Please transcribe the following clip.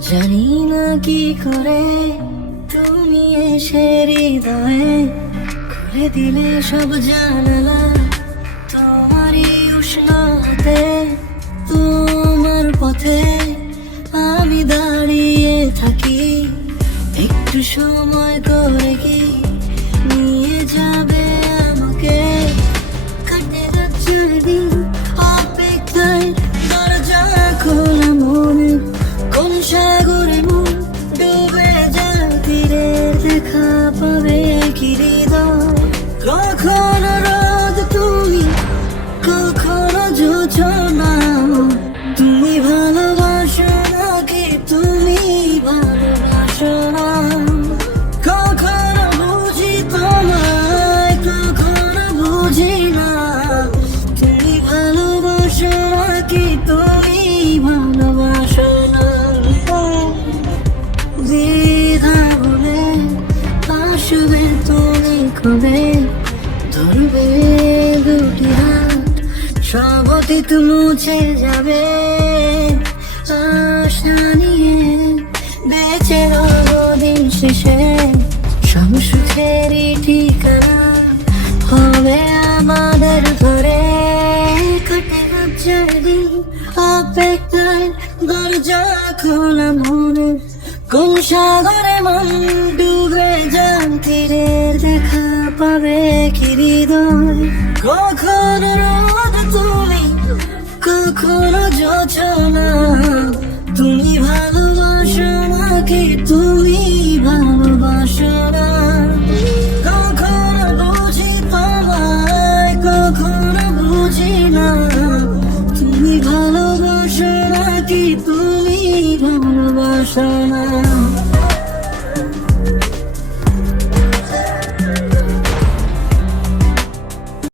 জানি না কি করে তুমি এসে হৃদয়ে খুলে দিলে সব জানালা। তোমারই উষ্ণ হাতে তোমার পথে আমি দাঁড়িয়ে কখনো যোজনা তুমি ভালোবাসো নাকি তুমি ভালোবাসো না? কখনো বুঝি তোমায়, কখনো বুঝি না। তুমি ভালোবাসো নাকি তুমি ভালোবাসো না? দ্বিধা বলে আসবে তুমি কবে? ধরবে অতীত মুছে যাবে। আশা নিয়ে বেঁচে রব দিন শেষে। ঠিকানা হবে আমাদের ধরে কাটে অপেক্ষায় দরজা খোলা মনে কোন সাগরে মন ডুবে যান তীরের দেখা পাবে কি হৃদয়? কখনো কখনো যোচনা তুমি ভালোবাসো নাকি তুমি ভালোবাসো না। কখনো বুঝি তোমায়, কখনো বুঝি না। তুমি ভালোবাসো নাকি, তুমি ভালোবাসো না।